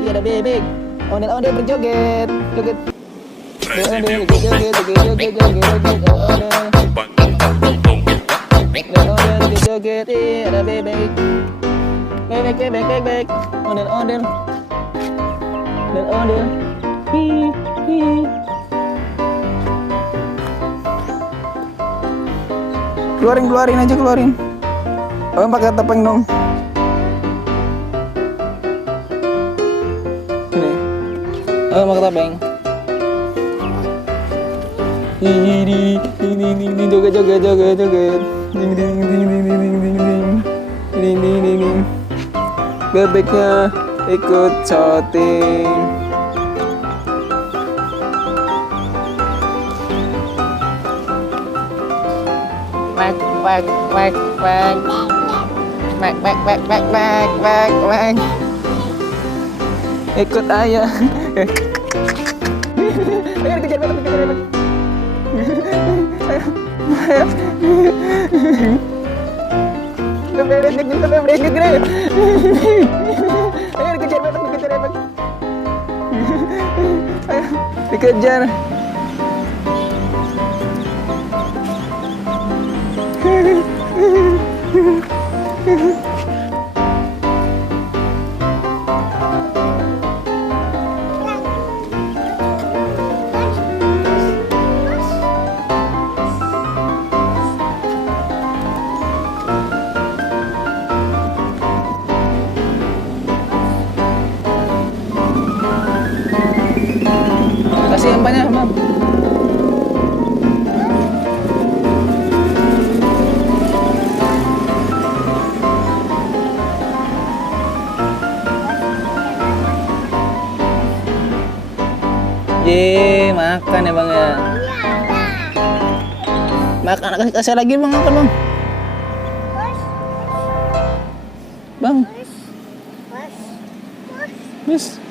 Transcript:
Iya ada bebek. Ondel-ondel berjoget, joget. Ondel joget, joget, joget, joget, ondel. Ondel joget, ada bebek. Bebek, bebek, bebek. Ondel-ondel. Ondel-ondel. Hi, hi. Keluarin aja, keluarin. Abang pakai topeng dong. Sini. Abang pakai topeng. Ini joget. Ding. Bebeknya ikut shooting. Wag. Ikut ayah. Ayo kejar bebek. Ayo. Bebek gede. Ayo kejar bebek. Ayo dikejar. Kasih empatnya, Mam. Ye, makan ya Bang ya. Makan, kasih lagi Bang, makan Bang. Bang. Bis.